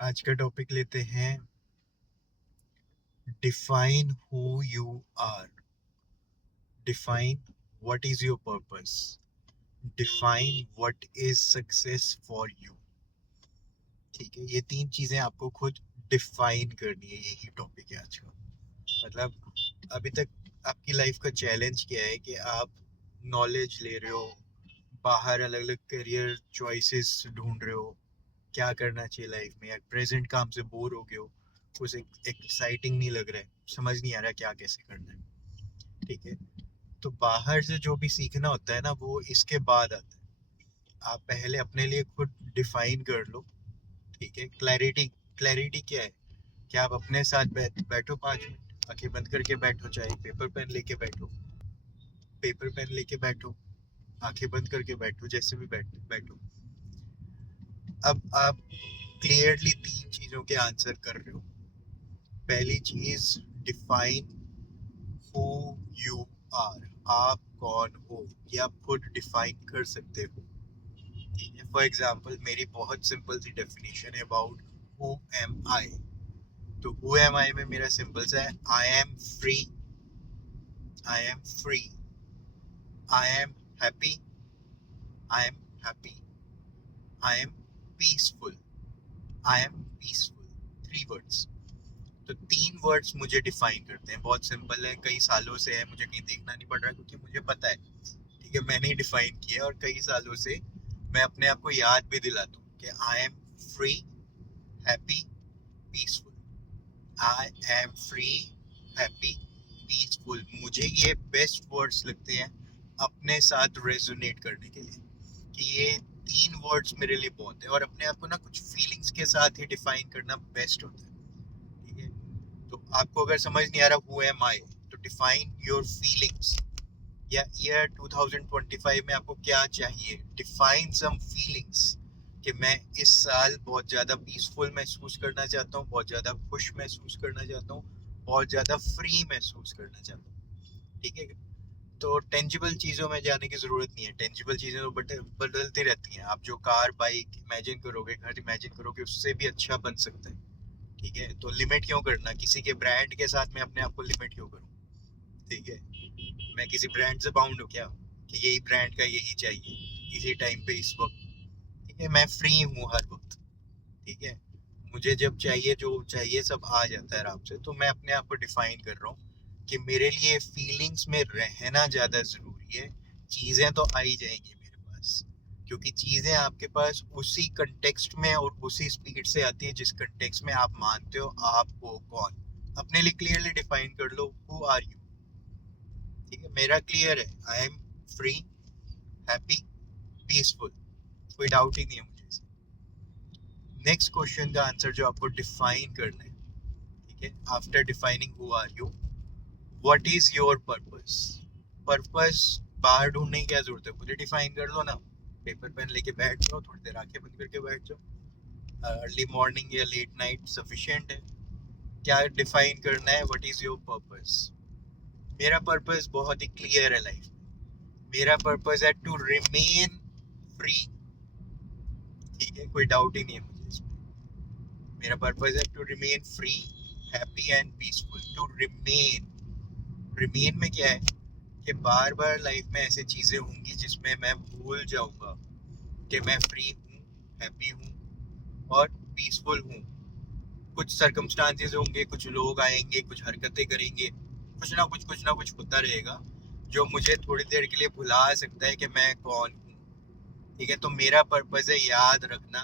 आज का टॉपिक लेते हैं define who you are. Define what is your purpose. Define what is success for you. ठीक है, ये तीन चीजें आपको खुद डिफाइन करनी है। यही टॉपिक है आज का। मतलब अभी तक आपकी लाइफ का चैलेंज क्या है कि आप नॉलेज ले रहे हो, बाहर अलग अलग करियर चॉइसेस ढूंढ रहे हो, क्या करना चाहिए लाइफ में, या प्रेजेंट काम से बोर हो गए हो, कुछ एक्साइटिंग नहीं लग रहा है, समझ नहीं आ रहा क्या कैसे करना है। ठीक है, तो बाहर से जो भी सीखना होता है ना, वो इसके बाद आता है। आप पहले अपने लिए खुद डिफाइन कर लो। ठीक है, क्लैरिटी। क्लैरिटी क्या है कि आप अपने साथ बैठो 5 मिनट, आंखें बंद करके बैठो, चाहे पेपर पेन लेके बैठो, पेपर पेन लेके बैठो, आंखें बंद करके बैठो, जैसे भी बैठो। अब आप क्लियरली तीन चीजों के आंसर कर रहे हो। पहली चीज, डिफाइन हु यू आर। आप कौन हो ये आप खुद डिफाइन कर सकते हो। ठीक है, फॉर एग्जाम्पल मेरी बहुत सिंपल सी डेफिनेशन है अबाउट हु एम आई। तो हु एम आई में मेरा सिंपल सा है, I am free, I am free, I am happy, I am happy, I am peaceful, I am peaceful. 3 words. तो 3 वर्ड्स मुझे डिफाइन करते हैं। बहुत सिंपल है, कई सालों से है, मुझे कहीं देखना नहीं पड़ रहा क्योंकि मुझे पता है। ठीक है, मैंने ही डिफाइन किया और कई सालों से मैं अपने आप को याद भी दिलाता हूँ कि I am free, happy, peaceful. I am free, happy, peaceful. मुझे ये बेस्ट वर्ड्स लगते हैं अपने साथ रेजोनेट करने के लिए, कि ये 3 वर्ड्स मेरे लिए बहुत है। और अपने आप को ना कुछ फीलिंग्स के साथ ही डिफाइन करना बेस्ट होता है। ठीक है, तो आपको अगर समझ नहीं आ रहा हु एम आई, तो डिफाइन योर फीलिंग्स। या ईयर 2025 में आपको क्या चाहिए, डिफाइन सम फीलिंग्स। कि मैं इस साल बहुत ज्यादा पीसफुल महसूस करना चाहता हूँ, बहुत ज्यादा खुश महसूस करना चाहता हूँ, बहुत ज्यादा फ्री महसूस करना चाहता हूँ। ठीक है, तो टेंजिबल चीजों में जाने की जरूरत नहीं है। टेंजिबल चीजें तो बदलती रहती हैं। आप जो कार बाइक इमेजिन करोगे, घर इमेजिन करोगे, उससे भी अच्छा बन सकता है। ठीक है, तो लिमिट क्यों करना, किसी के ब्रांड के साथ मैं अपने आप को लिमिट क्यों करूँ। ठीक है, मैं किसी ब्रांड से बाउंड हूँ क्या, कि यही ब्रांड का यही चाहिए इसी टाइम पे इस वक्त। ठीक है, मैं फ्री हूँ हर वक्त। ठीक है, मुझे जब चाहिए जो चाहिए सब आ जाता है आराम से। तो मैं अपने आप को डिफाइन कर रहा हूँ कि मेरे लिए फीलिंग्स में रहना ज्यादा जरूरी है। चीजें तो आ ही जाएंगी मेरे पास, क्योंकि चीजें आपके पास उसी कंटेक्स्ट में और उसी स्पीड से आती है जिस कंटेक्स्ट में आप मानते हो आप हो कौन। अपने लिए क्लियरली डिफाइन कर लो हु आर यू। ठीक है, मेरा क्लियर है, I am free, happy, peaceful. कोई डाउट ही नहीं है मुझे इसमें। नेक्स्ट क्वेश्चन का आंसर जो आपको डिफाइन करना है। ठीक है, after defining who are you, what is your purpose. Purpose बाहर ढूंढने की क्या जरूरत है, खुद डिफाइन कर लो ना। पेपर पेन लेके बैठ जाओ, थोड़ी देर आंखें बंद करके बैठ जाओ। अर्ली मॉर्निंग या लेट नाइट सफिशिएंट है। क्या डिफाइन करना है, व्हाट इज योर पर्पस। मेरा पर्पस बहुत ही क्लियर है लाइफ में। मेरा पर्पस है टू रिमेन फ्री। ठीक है, कोई डाउट ही नहीं है मुझे इसमें। मेरा पर्पस है to remain free, happy and peaceful. To remain, remain में क्या है कि बार बार लाइफ में ऐसे चीजें होंगी जिसमें मैं भूल जाऊंगा कि मैं फ्री हूँ, हैप्पी हूँ और पीसफुल हूँ। कुछ सर्कमस्टांसेस होंगे, कुछ लोग आएंगे, कुछ हरकतें करेंगे, कुछ ना कुछ होता रहेगा जो मुझे थोड़ी देर के लिए भुला सकता है कि मैं कौन हूँ। ठीक है, तो मेरा पर्पस है याद रखना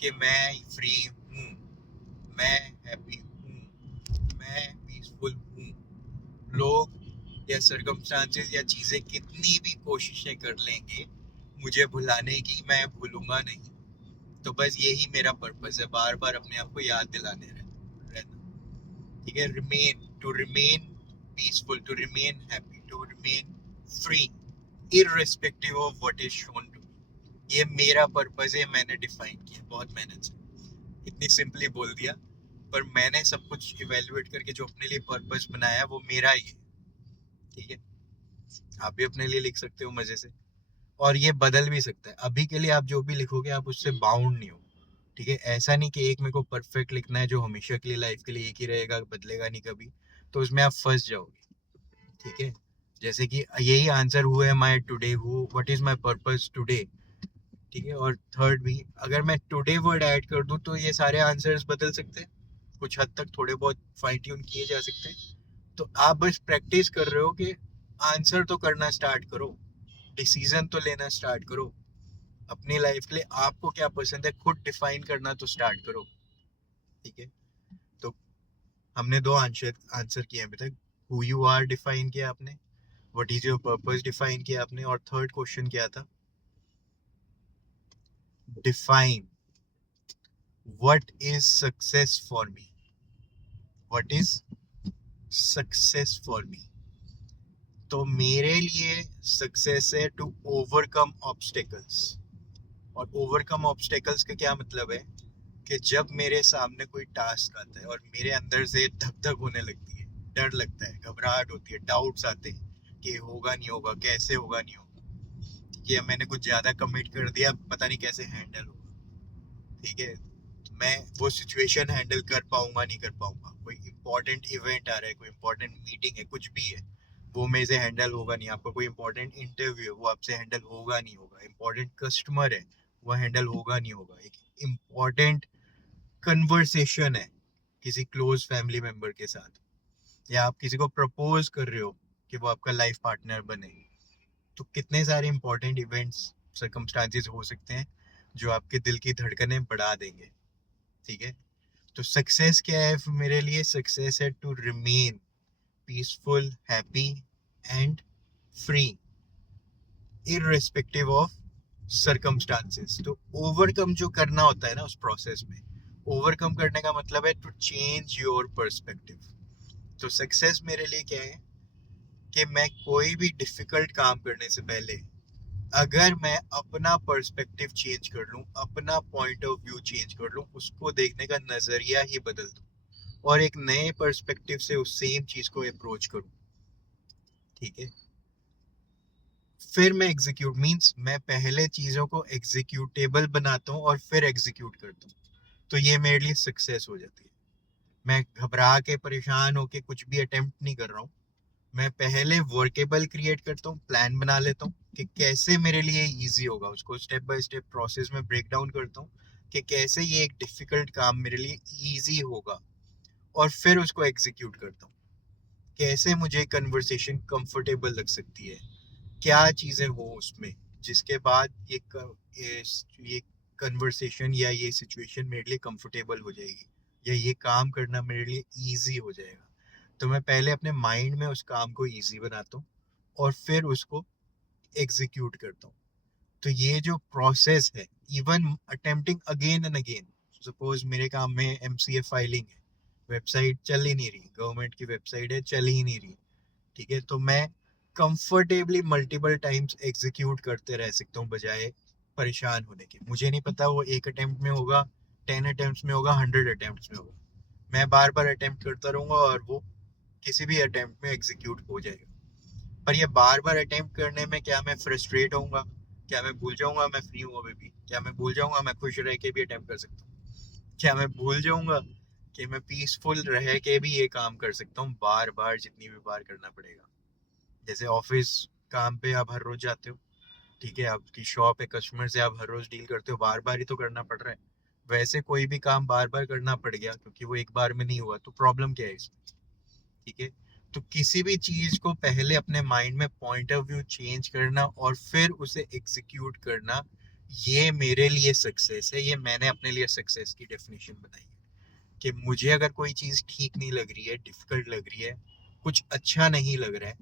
कि मैं फ्री हूँ, मैं हैप्पी हूँ, मैं पीसफुल हूँ। लोग या सर्कमस्टांसेस या चीजें कितनी भी कोशिशें कर लेंगे मुझे भुलाने की, मैं भूलूंगा नहीं। तो बस यही मेरा पर्पस है, बार बार अपने आप को याद दिलाने रहना। ठीक है, remain, to remain peaceful, to remain happy, to remain free, irrespective of what is shown to me. ये मेरा पर्पस है, मैंने डिफाइन किया बहुत मेहनत से। इतनी सिंपली बोल दिया, पर मैंने सब कुछ इवेल्युएट करके जो अपने लिए पर्पस बनाया वो मेरा ही है। ठीक है, आप भी अपने लिए लिख सकते हो मजे से, और ये बदल भी सकता है। अभी के लिए आप जो भी लिखोगे आप उससे बाउंड नहीं हो। ठीक है, ऐसा नहीं कि एक मेरे को परफेक्ट लिखना है जो हमेशा के लिए लाइफ के लिए एक ही रहेगा, बदलेगा नहीं कभी, तो उसमें आप फंस जाओगे। ठीक है, जैसे कि यही आंसर हुआ है माई today, who what is my purpose today. ठीक है, और थर्ड भी, अगर मैं टुडे वर्ड ऐड कर दूं तो ये सारे आंसर्स बदल सकते हैं, कुछ हद तक थोड़े बहुत फाइन ट्यून किए जा सकते हैं। तो आप बस प्रैक्टिस कर रहे हो कि आंसर तो करना स्टार्ट करो, डिसीजन तो लेना स्टार्ट करो, अपनी लाइफ के लिए आपको क्या पसंद है खुद डिफाइन करना तो स्टार्ट करो। ठीक है, तो हमने दो आंसर आंसर किए अभी तक। हु यू आर डिफाइन किया आपने, what is your purpose define किया आपने, और थर्ड क्वेश्चन क्या था, define what is success for me, what is success for me. तो मेरे लिए सक्सेस है टू ओवरकम ऑब्स्टेकल्स। और ओवरकम ऑब्स्टेकल्स का क्या मतलब है कि जब मेरे सामने कोई टास्क आता है और मेरे अंदर से धक धक होने लगती है, डर लगता है, घबराहट होती है, डाउट्स आते हैं कि होगा नहीं होगा, कैसे होगा नहीं होगा, कि मैंने कुछ ज्यादा कमिट कर दिया, पता नहीं कैसे हैंडल होगा। ठीक है, तो मैं वो सिचुएशन हैंडल कर पाऊंगा नहीं कर पाऊंगा, कोई इंपॉर्टेंट इवेंट आ रहा है, कोई इंपॉर्टेंट मीटिंग है, कुछ भी है, वो मेरे से हैंडल होगा नहीं। आपका कोई इंपॉर्टेंट इंटरव्यू है, वो आपसे हैंडल होगा नहीं होगा। इंपॉर्टेंट कस्टमर है, वो हैंडल होगा नहीं होगा। एक इम्पॉर्टेंट कन्वर्सेशन है किसी क्लोज फैमिली मेंबर के साथ, या आप किसी को प्रपोज कर रहे हो कि वो आपका लाइफ पार्टनर बने, तो कितने सारे इंपॉर्टेंट इवेंट्स, सर्कमस्टांसेस हो सकते हैं जो आपके दिल की धड़कनें बढ़ा देंगे। ठीक है, तो सक्सेस क्या है मेरे लिए, सक्सेस है to remain peaceful, happy and free, irrespective of circumstances. तो ओवरकम जो करना होता है ना उस प्रोसेस में, ओवरकम करने का मतलब है टू चेंज योर पर्सपेक्टिव। तो सक्सेस मेरे लिए क्या है कि मैं कोई भी डिफिकल्ट काम करने से पहले अगर मैं अपना पर्सपेक्टिव चेंज कर लूं, अपना पॉइंट ऑफ व्यू चेंज कर लूं, उसको देखने का नजरिया ही बदल दूं और एक नए पर्सपेक्टिव से उस सेम चीज को अप्रोच करूं। ठीक है, फिर मैं एग्जीक्यूट मींस मैं पहले चीजों को एग्जीक्यूटेबल बनाता हूँ और फिर एग्जीक्यूट करता हूँ, तो ये मेरे लिए सक्सेस हो जाती है। मैं घबरा के परेशान होके कुछ भी अटेम्प्ट नहीं कर रहा हूँ, मैं पहले वर्केबल क्रिएट करता हूँ, प्लान बना लेता हूँ कि कैसे मेरे लिए इजी होगा, उसको स्टेप बाय स्टेप प्रोसेस में ब्रेक डाउन करता हूँ कि कैसे ये एक डिफिकल्ट काम मेरे लिए इजी होगा, और फिर उसको एग्जीक्यूट करता हूँ। कैसे मुझे कन्वर्सेशन कंफर्टेबल लग सकती है, क्या चीजें हो उसमें जिसके बाद ये कन्वर्सेशन या ये सिचुएशन मेरे लिए कंफर्टेबल हो जाएगी, या ये काम करना मेरे लिए इजी हो जाएगा। तो मैं पहले अपने माइंड में उस काम को इजी बनाता हूँ और फिर उसको एग्जीक्यूट करता हूँ। तो ये जो प्रोसेस है, even attempting again and again, suppose मेरे काम में एमसीए फाइलिंग है, वेबसाइट चल ही नहीं रही, गवर्नमेंट की वेबसाइट है, चल ही नहीं रही। ठीक है, तो मैं कंफर्टेबली मल्टीपल टाइम्स एग्जीक्यूट करते रह सकता हूँ बजाय परेशान होने के। मुझे नहीं पता वो एक अटेम्प्ट में होगा, 10 अटेम्प्ट में होगा, 100 अटेम्प्ट में होगा, मैं बार बार अटेम्प्ट करता रहूंगा और वो किसी भी अटेम्प्ट में एग्जीक्यूट हो जाएगा। पर ये बार बार अटेम्प्ट करने में क्या मैं फ्रस्ट्रेट होऊंगा, क्या मैं भूल जाऊंगा मैं फ्री हूँ अभी भी, क्या मैं भूल जाऊंगा मैं खुश रह के भी अटेम्प्ट कर सकता हूँ, क्या मैं भूल जाऊंगा कि मैं पीसफुल रह के भी ये काम कर सकता हूँ बार बार, जितनी भी बार करना पड़ेगा। जैसे ऑफिस काम पे आप हर रोज जाते हो, ठीक है, आपकी शॉप है, कस्टमर से आप हर रोज डील करते हो, बार बार ही तो करना पड़ रहा है। वैसे कोई भी काम बार बार करना पड़ गया क्योंकि वो एक बार में नहीं हुआ, तो प्रॉब्लम क्या है इसमें। ठीक है, तो किसी भी चीज को पहले अपने माइंड में पॉइंट ऑफ व्यू चेंज करना और फिर उसे एग्जीक्यूट करना, ये मेरे लिए सक्सेस है। ये मैंने अपने लिए सक्सेस की डेफिनेशन बनाई है कि मुझे अगर कोई चीज ठीक नहीं लग रही है, डिफिकल्ट लग रही है, कुछ अच्छा नहीं लग रहा है,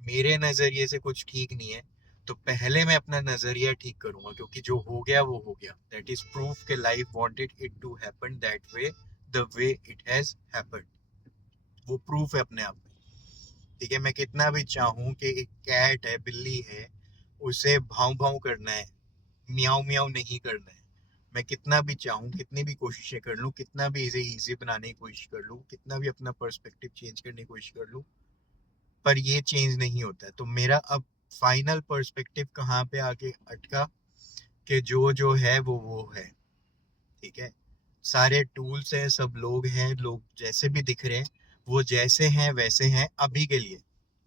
मेरे नजरिए से कुछ ठीक नहीं है, तो पहले मैं अपना नजरिया ठीक करूंगा, क्योंकि जो हो गया वो हो गया। दैट इज प्रूफ के life wanted it to happen that way, the way it has happened. वो प्रूफ है अपने आप में। ठीक है, मैं कितना भी चाहूं कि एक कैट है, बिल्ली है, उसे भाव भाव करना है, मियाऊ मियाऊ नहीं करना है, मैं कितना भी चाहूँ, कितनी भी कोशिशें कर लूँ, कितना भी इसे इजी बनाने की कोशिश कर लूँ, कितना भी अपना पर्सपेक्टिव चेंज करने की कोशिश कर लूँ, पर ये चेंज नहीं होता है। तो मेरा अब फाइनल पर्सपेक्टिव कहाँ पे आके अटका कि जो जो है वो है। ठीक है, सारे टूल्स हैं, सब लोग हैं, लोग जैसे भी दिख रहे हैं वो जैसे हैं वैसे हैं अभी के लिए,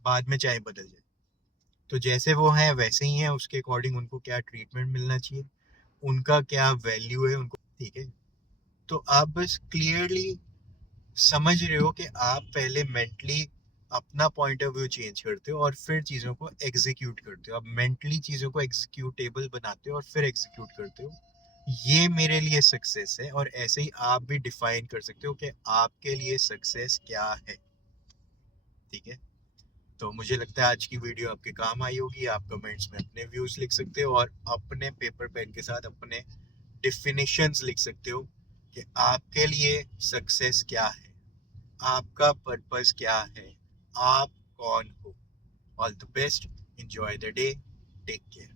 बाद में चाहे बदल जाए। तो जैसे वो हैं वैसे ही हैं, उसके अकॉर्डिंग उनको क्या ट्रीटमेंट मिलना चाहिए, उनका क्या वैल्यू है उनको, ठीक है। तो आप बस क्लियरली समझ रहे हो कि आप पहले मेंटली अपना पॉइंट ऑफ व्यू चेंज करते हो और फिर चीज़ों को एग्जीक्यूट करते हो। आप मेंटली चीज़ों को एग्जीक्यूटेबल बनाते हो और फिर एग्जीक्यूट करते हो। ये मेरे लिए सक्सेस है, और ऐसे ही आप भी डिफाइन कर सकते हो कि आपके लिए सक्सेस क्या है, ठीक है। तो मुझे लगता है आज की वीडियो आपके काम आई होगी। आप कमेंट्स में अपने व्यूज लिख सकते हो और अपने पेपर पेन के साथ अपने डिफिनेशंस लिख सकते हो कि आपके लिए सक्सेस क्या है, आपका पर्पस क्या है, आप कौन हो। All the best, enjoy the day, take care.